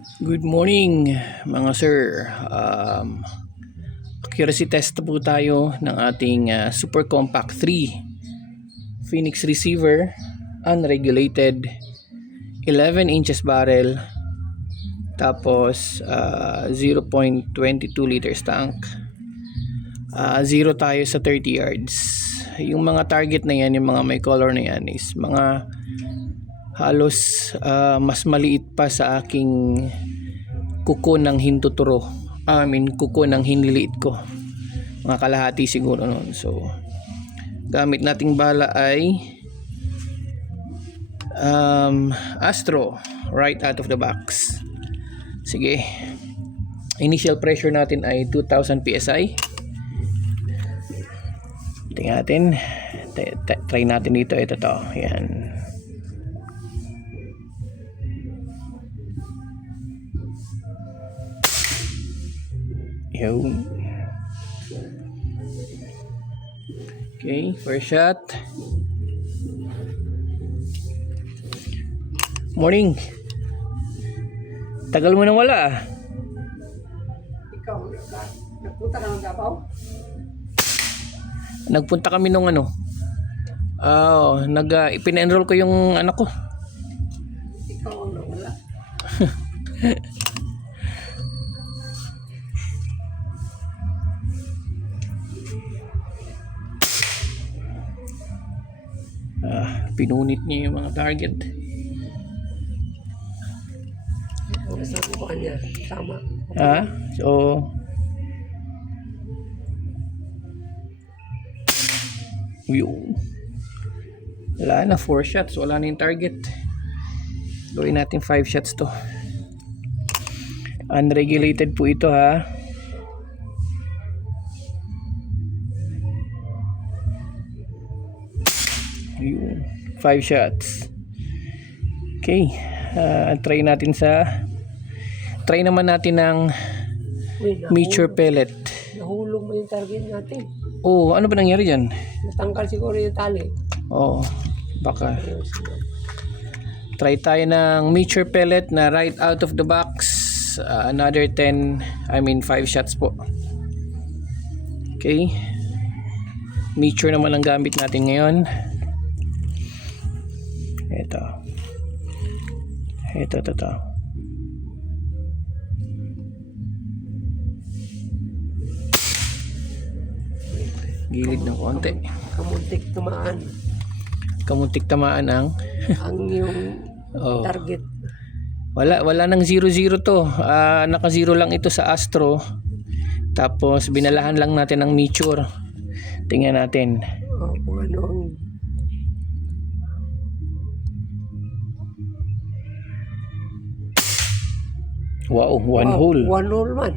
Good morning mga sir. Accuracy test po tayo ng ating Super Compact 3 Phoenix receiver, unregulated, 11 inches barrel, tapos 0.22 liters tank. Zero tayo sa 30 yards. Yung mga target na yan, yung mga may color na yan is mga halos mas maliit pa sa aking kuko ng hintuturo. Kuko ng hinliliit ko. Mga kalahati siguro noon. So, gamit nating bala ay Astro, right out of the box. Sige. Initial pressure natin ay 2000 PSI. Tingnan natin. Try natin dito. Ito to. Yan. Yun. Okay, first shot. Morning. Tagal mo nang wala ah. Ikaw, nagpunta ka ng Davao? Nagpunta kami nung ano. Ipina-enroll ko yung anak ko. Ikaw ang nawala. Pinunit niya yung mga target. Sabi ko kanya, tama. So yun. Wala na, 4 shots. Wala na yung target. Gawin natin 5 shots to. Unregulated po ito ha. Yun. 5 shots. Okay. Try naman natin ng mature pellet. Nahulog mo yung target natin. Oh, ano ba nangyari dyan? Natanggal siguro yung tali. Oh, baka. Try tayo ng mature pellet na right out of the box. Another 5 shots po. Okay. Mature naman ang gamit natin ngayon. Ito. Gilid ng konti. Kamuntik tamaan ang yung target. Wala nang 0-0 to. Naka-0 lang ito sa Astro. Tapos binalahan lang natin ng mature. Tingnan natin. Kung ano ang wow, one hole. One hole man.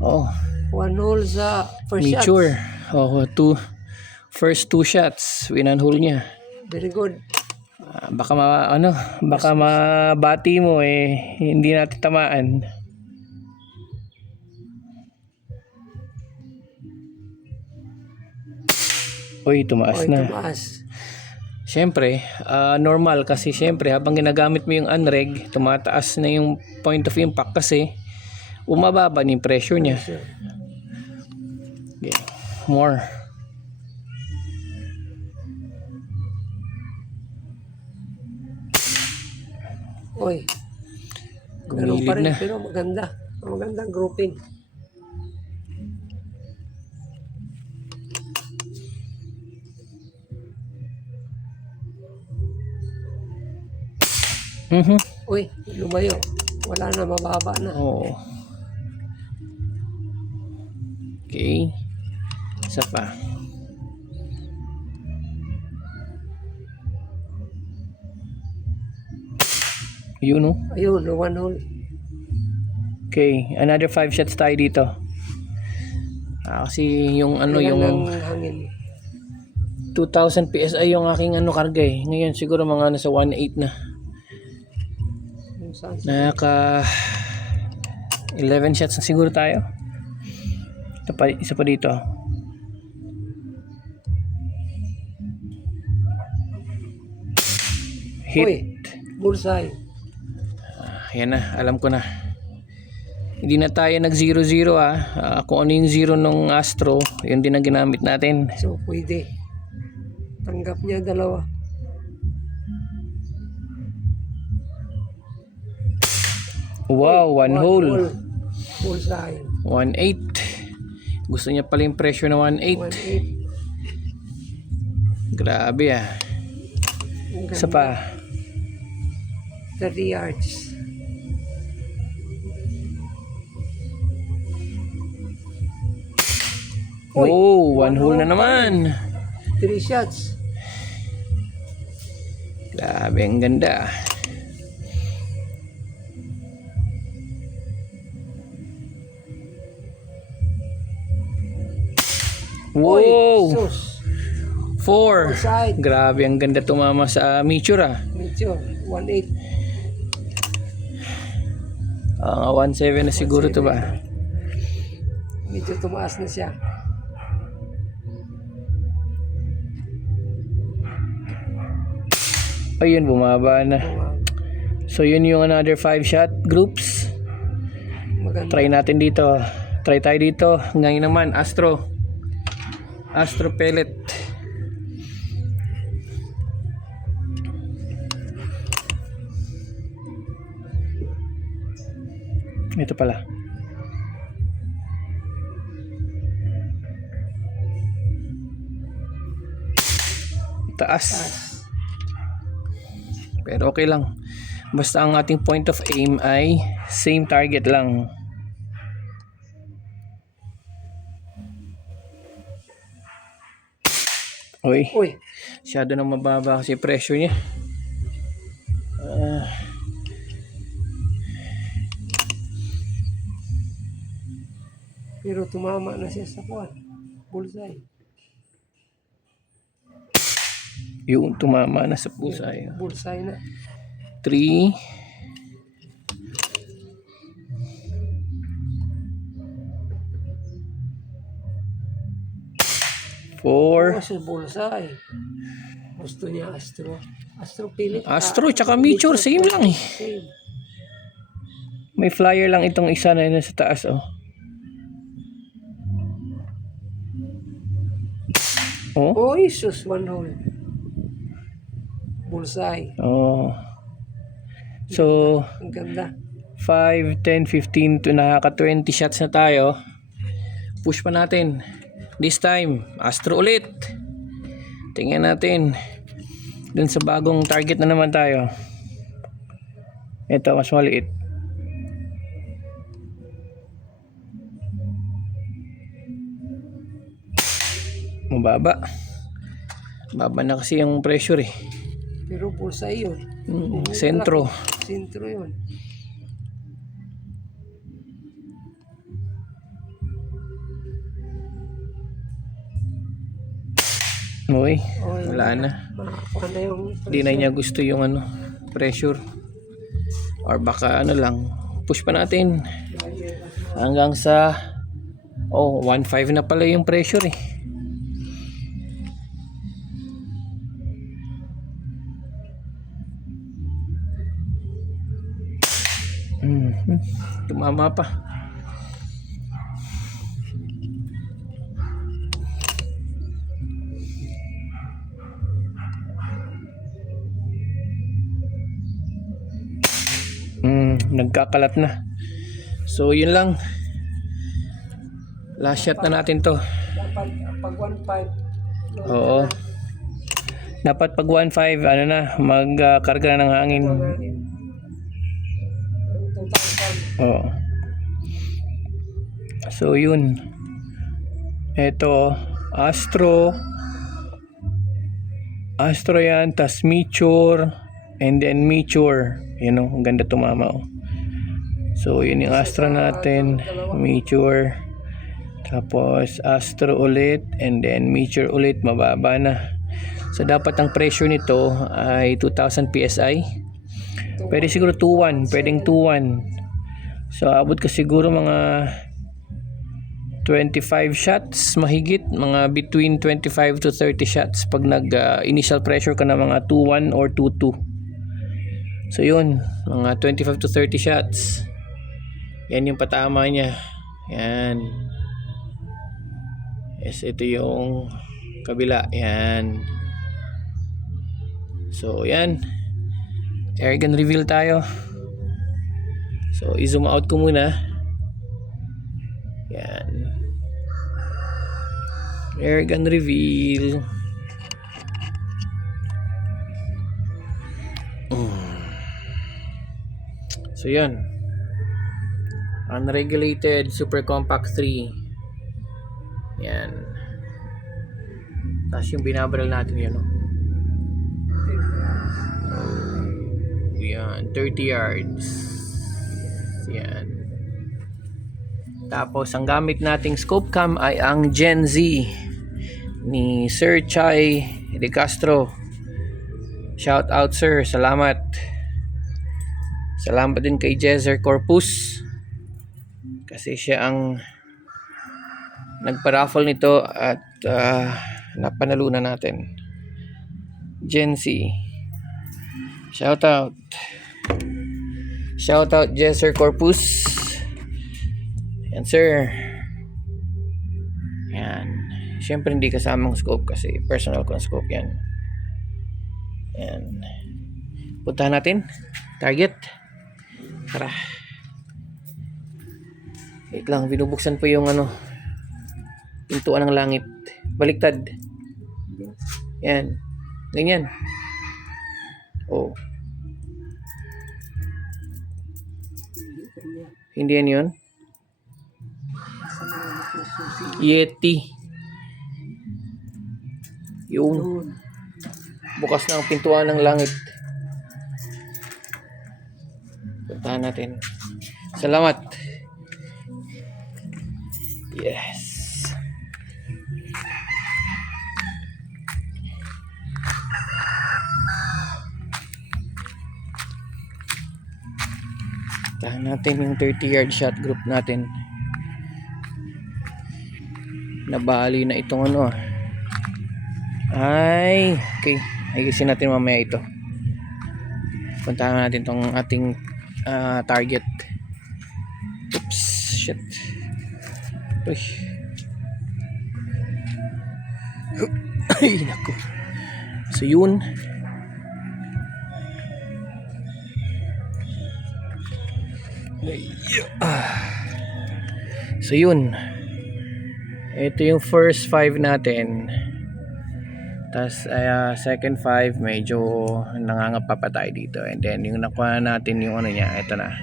Oh. One hole sa first mature. shot. First 2 shots, winanhole niya. Very good. Baka mabati mo hindi natin tamaan. Tumaas na. Siyempre, normal kasi siyempre habang ginagamit mo yung unreg, tumataas na yung point of impact kasi umababa na yung pressure niya. Okay. More. Ganun pa Gumilid rin, na. pero maganda. Magandang grouping. Lumayo. Wala na, mababa na. Oo. Okay. Isa pa. Ayun One hole. Okay, another 5 shots tayo dito. Kasi yung yung hangin. 2000 PSI yung aking karga Ngayon siguro mga nasa 1.8 na. Naka 11 shots na siguro tayo. Isa pa dito. Hit. Bullseye. Ayan na, alam ko na. Hindi na tayo nag 0-0 kung ano yung 0 nung Astro, yun din ang ginamit natin. So, pwede. Tanggap niya dalawa. Wow, one hole. Bullseye. 1.8. Gusto niya pala yung pressure na 1.8. 1.8. Grabe Isa pa. 30 yards. Uy, Oh, one hole na naman. 3 shots. Grabe, ang ganda. Uy, Wow! sus. 4. Outside. Grabe, ang ganda tumama sa Michura. Medyo, 1.8. 1.7 na siguro to ba? Medyo tumaas na siya. Ayun, bumaba na. So yun yung another 5 shot groups. Maganda. Try natin dito. Try tayo dito. Ngayon naman, Astro pellet. Ito pala. Taas. Pero okay lang. Basta ang ating point of aim ay same target lang. Uy, Uy, masyado nang mababa kasi pressure niya. pero tumama na siya sa kuwan. Bullseye. Yung tumama na sa pusa. Bullseye na. 3. Oh, 4. si bullseye. Gusto niya Astro. Astro pilit. Astro tsaka Meteor same lang eh. Same. May flyer lang itong isa na yun sa taas Oh. Uy, sus, 1 hole. Bullseye. Oh. So, Ang ganda. 5, 10, 15 to nakaka 20 shots na tayo. Push pa natin. This time, Astro ulit. Tingnan natin. Dun sa bagong target na naman tayo. Ito, mas maliit. Mababa. Baba na kasi yung pressure eh. Pero bullseye yun. Sentro. Sentro yun. Uy, Oy, wala na. makakuha na yung Hindi na niya gusto yung pressure. Or baka lang, push pa natin. Hanggang sa 1.5 na pala yung pressure eh. Tumama pa. Nagkakalat na. So yun lang. Last shot na natin to. dapat pag 1.5. Oo. Dapat pag 1.5 magkarga na ng hangin. 2,000. Oo. So yun. Ito Astro yan, tas Meteor, and then Meteor. Ang ganda tumama So yun yung Astro natin, Meteor, tapos Astro ulit, and then Meteor ulit, mababa na. So dapat ang pressure nito ay 2,000 PSI. Pwede siguro 2.1, pwedeng 2.1. So abot ka siguro mga 25 shots mahigit, mga between 25 to 30 shots pag nag initial pressure ka na mga 2.1 or 2.2. So yun, mga 25 to 30 shots. Yan yung patama niya. Yan. Yes, ito yung kabila. Yan. So yan. Air gun reveal tayo. So i-zoom out ko muna. Yan. Air gun reveal. So yan. Unregulated Super Compact 3. Yan. Tapos yung binabarrel natin yun. No? Yan. 30 yards. Yan. Tapos ang gamit nating scope cam ay ang Gen Z ni Sir Chai De Castro. Shout out sir. Salamat. Salamat din kay Jezer Corpus kasi siya ang nagpa-raffle nito at napanalunan natin. Gen Z. Shout out. Shout out Jezer Corpus. Yan sir. Yan. Siyempre hindi kasamang scope kasi personal ko na scope yan. Yan. Puntahan natin. Target. Tara. Wait lang, binubuksan po yung pintuan ng langit. Baliktad. Yan. Ganyan. Oh. Hindi yan yun. Yeti. Yung bukas na ang pintuan ng langit. Puntahan natin. Salamat. Yes. Puntahan natin yung 30-yard shot group natin. Nabali na itong Ay, okay. Ayusin natin mamaya ito. Puntahan natin tong ating target. Oops, shit. Uy. Ay, naku. So yun. So yun. Ito yung first 5 natin. Tapos second 5 medyo nangangapa pa tayo dito. And then yung nakuha natin yung niya, ito na.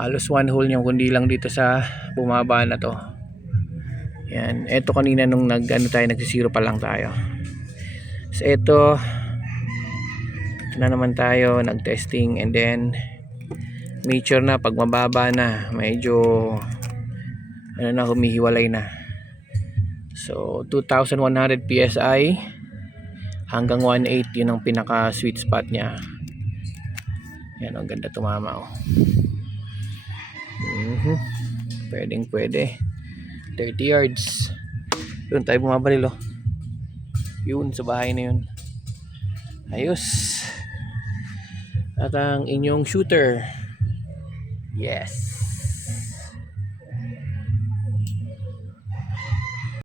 Halos 1 hole niya kundi lang dito sa bumaba na to. Yan, ito kanina nung nagsisiro pa lang tayo. So ito na naman tayo nag-testing and then make sure na pag mababa na medyo humihiwalay na. So 2,100 PSI hanggang 1.8 yun ang pinaka sweet spot niya. Yan, ang ganda tumama oh. Pwedeng pwede 30 yards. Doon tayo bumabaril oh. Yun sa bahay na yun. Ayos. At ang inyong shooter. Yes.